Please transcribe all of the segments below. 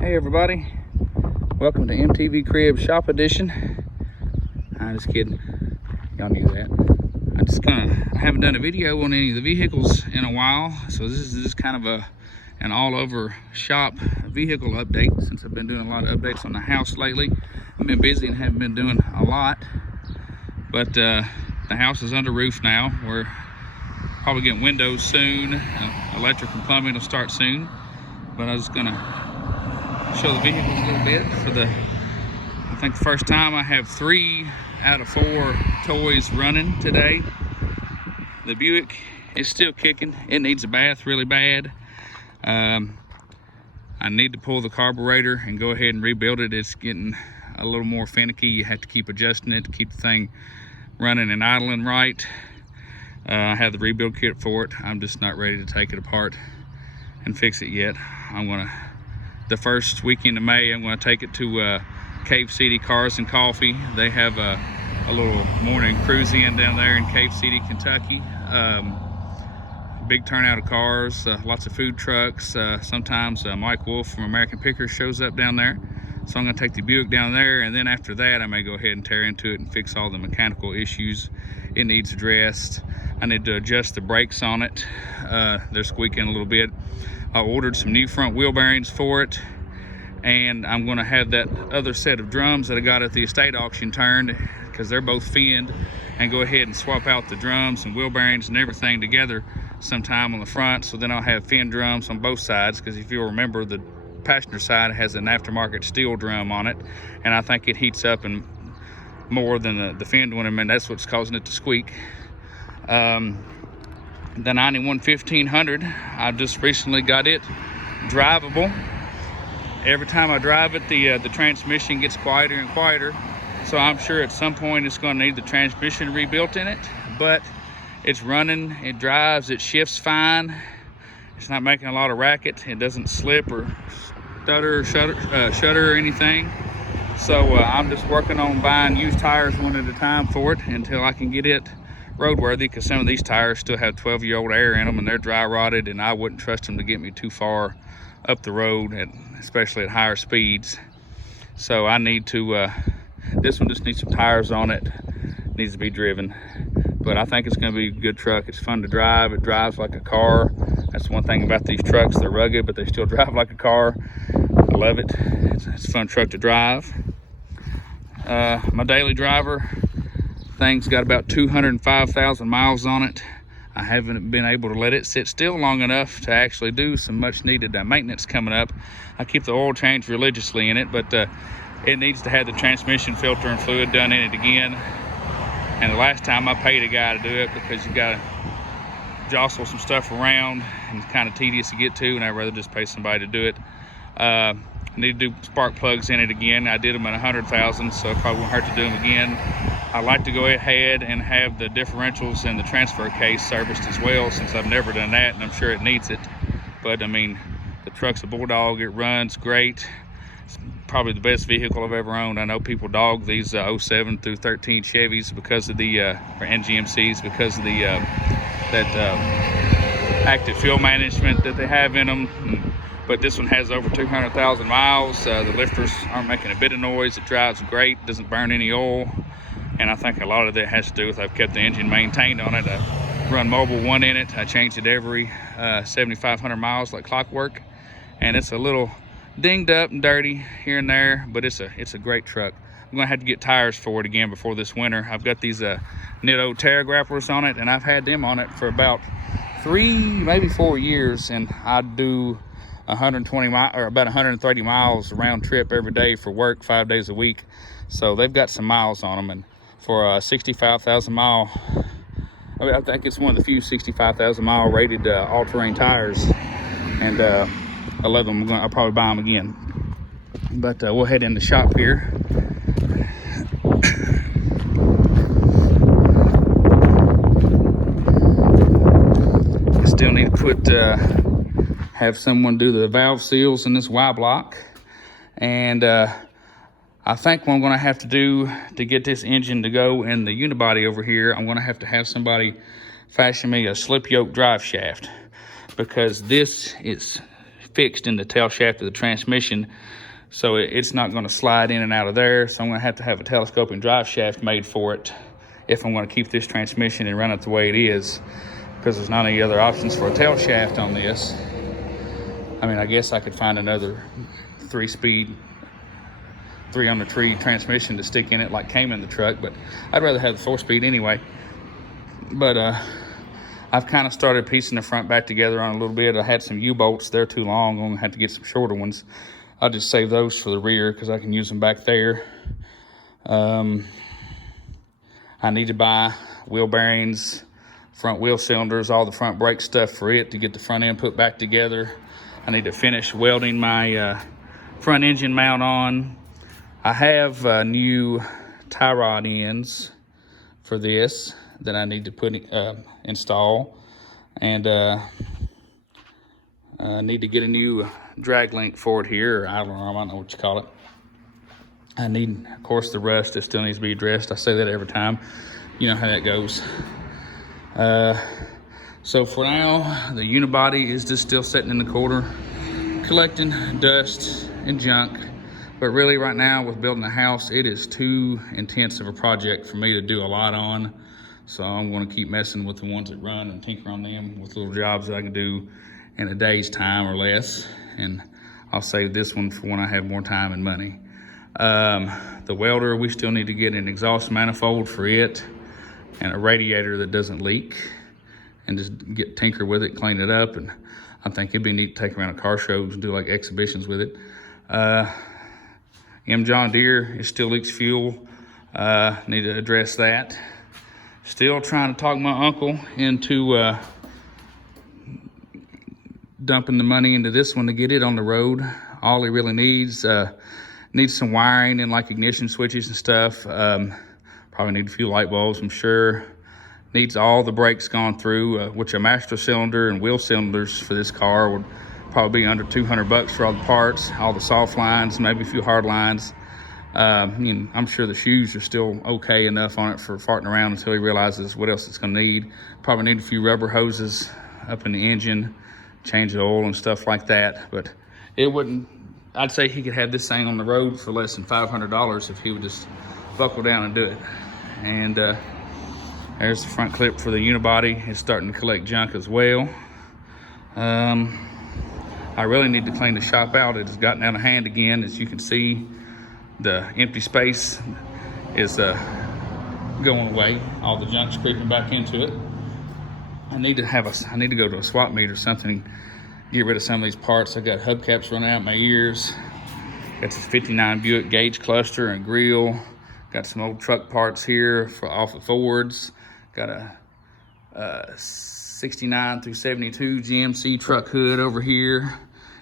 Hey everybody, welcome to MTV Crib Shop Edition. I'm just kidding, y'all knew that. I haven't done a video on any of the vehicles in a while, so this is just kind of an all-over shop vehicle update since I've been doing a lot of updates on the house lately. I've been busy and haven't been doing a lot, but the house is under roof now. We're probably getting windows soon. Electric and plumbing will start soon, but I was gonna show the vehicles a little bit for I think the first time I have 3 out of 4 toys running today. The Buick is still kicking. It needs a bath really bad. I need to pull the carburetor and go ahead and rebuild it. It's getting a little more finicky. You have to keep adjusting it to keep the thing running and idling right. I have the rebuild kit for it. I'm just not ready to take it apart and fix it yet. The first weekend of May, I'm going to take it to Cave City Cars and Coffee. They have a little morning cruise in down there in Cave City, Kentucky. Big turnout of cars, lots of food trucks. Sometimes Mike Wolf from American Pickers shows up down there. So I'm going to take the Buick down there, and then after that I may go ahead and tear into it and fix all the mechanical issues it needs addressed. I need to adjust the brakes on it. They're squeaking a little bit. I ordered some new front wheel bearings for it, and I'm going to have that other set of drums that I got at the estate auction turned, because they're both finned, and go ahead and swap out the drums and wheel bearings and everything together sometime on the front, so then I'll have fin drums on both sides, because if you'll remember, the passenger side has an aftermarket steel drum on it, and I think it heats up and more than the finned one, and that's what's causing it to squeak. The 91 1500, I just recently got it drivable. Every time I drive it, the transmission gets quieter and quieter, so I'm sure at some point it's going to need the transmission rebuilt in it, but it's running, it drives, it shifts fine. It's not making a lot of racket. It doesn't slip or stutter or shudder or anything. So I'm just working on buying used tires one at a time for it until I can get it roadworthy, because some of these tires still have 12-year-old air in them and they're dry rotted, and I wouldn't trust them to get me too far up the road, especially at higher speeds. So I need to, this one just needs some tires on it, needs to be driven. But I think it's going to be a good truck. It's fun to drive. It drives like a car. That's one thing about these trucks. They're rugged, but they still drive like a car. I love it. It's a fun truck to drive. My daily driver thing's got about 205,000 miles on it. I haven't been able to let it sit still long enough to actually do some much needed maintenance coming up. I keep the oil change religiously in it, but it needs to have the transmission filter and fluid done in it again. And the last time I paid a guy to do it, because you got to jostle some stuff around and it's kind of tedious to get to, and I'd rather just pay somebody to do it. I need to do spark plugs in it again. I did them at 100,000, so it probably won't hurt to do them again. I like to go ahead and have the differentials and the transfer case serviced as well, since I've never done that, and I'm sure it needs it. But I mean, the truck's a Bulldog. It runs great. It's probably the best vehicle I've ever owned. I know people dog these 07 through 13 Chevys because of the or NGMCs because of the active fuel management that they have in them. But this one has over 200,000 miles. The lifters aren't making a bit of noise. It drives great, doesn't burn any oil. And I think a lot of that has to do with I've kept the engine maintained on it. I run Mobil 1 in it. I change it every 7,500 miles like clockwork. And it's a little dinged up and dirty here and there, but it's a great truck. I'm gonna have to get tires for it again before this winter. I've got these Nitto Terra grapplers on it, and I've had them on it for about 3, maybe 4 years, and I do 120 miles or about 130 miles round trip every day for work, 5 days a week. So they've got some miles on them, and for a 65,000 mile, I think it's one of the few 65,000 mile rated all-terrain tires, and I love them. I'll probably buy them again. But we'll head in the shop here. Still need to have someone do the valve seals in this Y block, and I think what I'm going to have to do to get this engine to go in the unibody over here, I'm going to have somebody fashion me a slip yoke drive shaft, because this is fixed in the tail shaft of the transmission, so it's not going to slide in and out of there. So I'm going to have a telescoping drive shaft made for it if I'm going to keep this transmission and run it the way it is, because there's not any other options for a tail shaft on this. I mean, I guess I could find another 3-speed, 3-on-the-tree transmission to stick in it like came in the truck, but I'd rather have the 4-speed anyway. But I've kind of started piecing the front back together on a little bit. I had some U-bolts, they're too long. I'm gonna have to get some shorter ones. I'll just save those for the rear because I can use them back there. I need to buy wheel bearings, front wheel cylinders, all the front brake stuff for it to get the front end put back together. I need to finish welding my front engine mount on. I have new tie rod ends for this that I need to install, and I need to get a new drag link for it here, or idler arm, I don't know what you call it. I need, of course, the rust that still needs to be addressed. I say that every time. You know how that goes. So for now, the unibody is just still sitting in the corner, collecting dust and junk. But really right now with building a house, it is too intense of a project for me to do a lot on. So I'm gonna keep messing with the ones that run and tinker on them with little jobs that I can do in a day's time or less. And I'll save this one for when I have more time and money. The welder, we still need to get an exhaust manifold for it and a radiator that doesn't leak, and just tinker with it, clean it up. And I think it'd be neat to take around to car shows and do like exhibitions with it. John Deere, it still leaks fuel. Need to address that. Still trying to talk my uncle into dumping the money into this one to get it on the road. All he really needs some wiring and like ignition switches and stuff. Probably need a few light bulbs, I'm sure. Needs all the brakes gone through, which a master cylinder and wheel cylinders for this car would probably be under $200 for all the parts, all the soft lines, maybe a few hard lines. I'm sure the shoes are still okay enough on it for farting around until he realizes what else it's gonna need. Probably need a few rubber hoses up in the engine, change the oil and stuff like that. But it wouldn't, I'd say he could have this thing on the road for less than $500 if he would just buckle down and do it. And there's the front clip for the unibody. It's starting to collect junk as well. I really need to clean the shop out. It has gotten out of hand again. As you can see, the empty space is going away. All the junk's creeping back into it. I need to go to a swap meet or something, get rid of some of these parts. I got hubcaps running out my ears. Got the 59 Buick gauge cluster and grill. Got some old truck parts here off of Fords. Got a 69 through 72 GMC truck hood over here.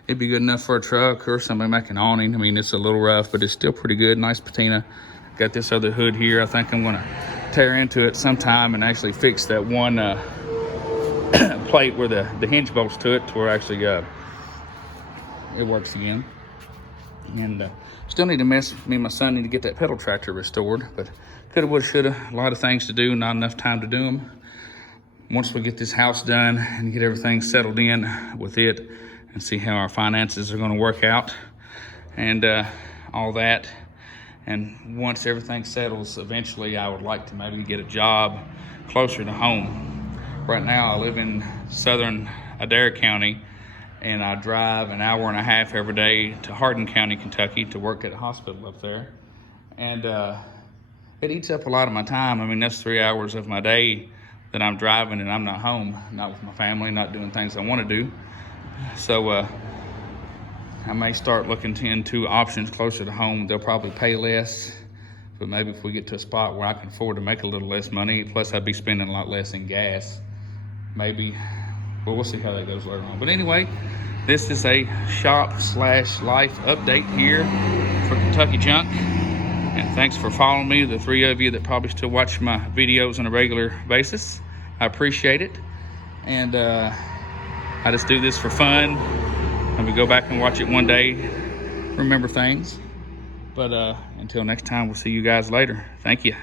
It'd be good enough for a truck or somebody making an awning. I mean, it's a little rough, but it's still pretty good. Nice patina. Got this other hood here. I think I'm gonna tear into it sometime and actually fix that one plate where the hinge bolts to it, to where actually it works again. And still need to me and my son need to get that pedal tractor restored, but coulda, woulda, shoulda. A lot of things to do, not enough time to do them. Once we get this house done and get everything settled in with it and see how our finances are gonna work out and all that. And once everything settles, eventually I would like to maybe get a job closer to home. Right now I live in southern Adair County, and I drive an hour and a half every day to Hardin County, Kentucky to work at a hospital up there. And it eats up a lot of my time. I mean, that's 3 hours of my day that I'm driving and I'm not home, not with my family, not doing things I want to do. So I may start looking into options closer to home. They'll probably pay less, but maybe if we get to a spot where I can afford to make a little less money, plus I'd be spending a lot less in gas, maybe. Well, we'll see how that goes later on. But anyway, this is a shop/life update here for Kentucky Junk. And thanks for following me, the 3 of you that probably still watch my videos on a regular basis. I appreciate it. And I just do this for fun. Let me go back and watch it one day, remember things. But until next time, we'll see you guys later. Thank you.